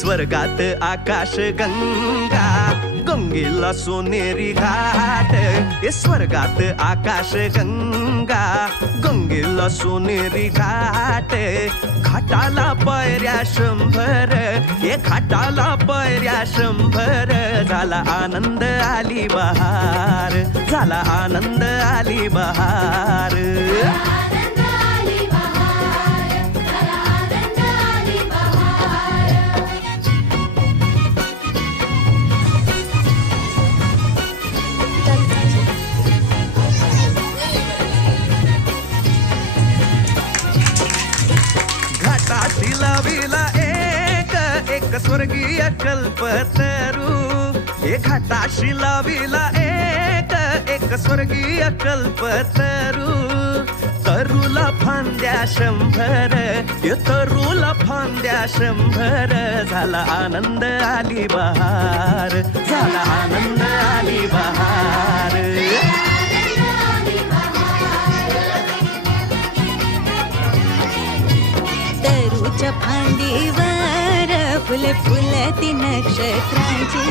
स्वर्गात आकाश गंगा, गंगेला सोनेरी घाट. हे स्वर्गात आकाश गंगा, गंगेला सोनेरी घाट. घाटाला पायऱ्या 100, हे घाटाला पायऱ्या 100. झाला आनंद आली बहार, झाला आनंद आली बहार. घाटाशी लाविला एक स्वर्गीय कल्पतरू. हे घाटाशी लाविला एक स्वर्गीय कल्पतरू. तरूला फांद्या 100, हे तरूला फांद्या 100. झाला आनंद आली बहार, झाला आनंद आली बहार. तरूच्या फांदीवर फुले फुलती नक्षत्रांची.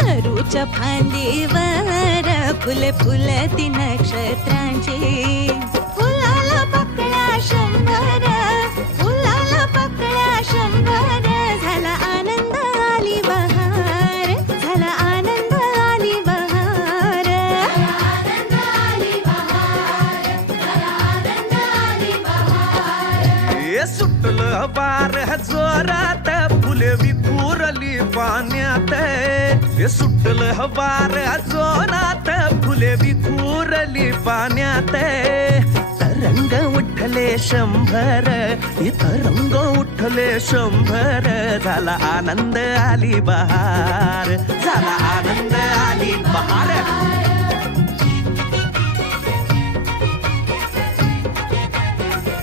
तरूच्या फांदीवर फुले फुलती नक्षत्रांची. फुलाला पकड्या 100, फुलाला पकड्या 100. झाला आनंद आली बहार, झाला आनंद आली बहार. सुटलं वार जोरात, फुले विखुरली पाण्यात. हे सुटलं वार जोरात, फुले विखुरली पाण्यात. तरंग उठले 100, हे तरंग उठले 100. झाला आनंद आली बहार, झाला आनंद आली बहार.